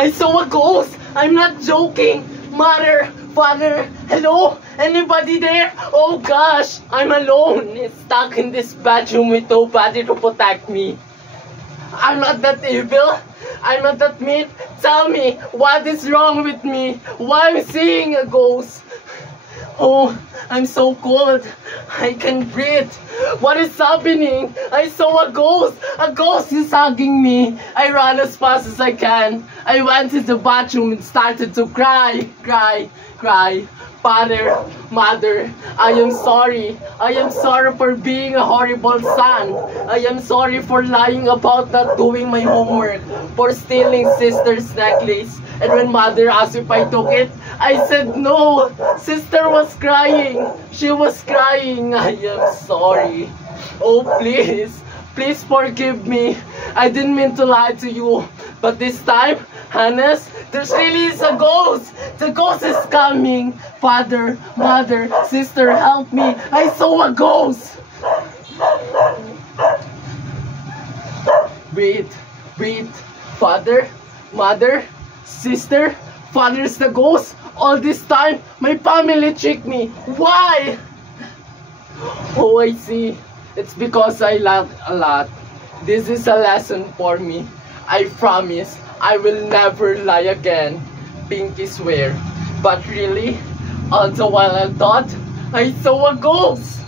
I saw a ghost! I'm not joking! Mother, father, hello? Anybody there? Oh gosh, I'm alone, stuck in this bedroom with nobody to protect me. I'm not that evil. I'm not that mean. Tell me, what is wrong with me? Why am I seeing a ghost? Oh, I'm so cold. I can't breathe. What is happening? I saw a ghost. A ghost is hugging me. I ran as fast as I can. I went to the bathroom and started to cry. Father, mother, I am sorry. I am sorry for being a horrible son. I am sorry for lying about not doing my homework, for stealing sister's necklace. And when mother asked if I took it, I said no. Sister was crying. She was crying. I am sorry. Oh, please forgive me. I didn't mean to lie to you. But this time, Hannes, there really is a ghost. The ghost is coming. Father, mother, sister, help me. I saw a ghost. Breathe. Father, mother, sister, father is the ghost. All this time, my family tricked me. Why? Oh, I see. It's because I laughed a lot. This is a lesson for me. I promise I will never lie again. Pinky swear. But really, all the while I thought I saw a ghost.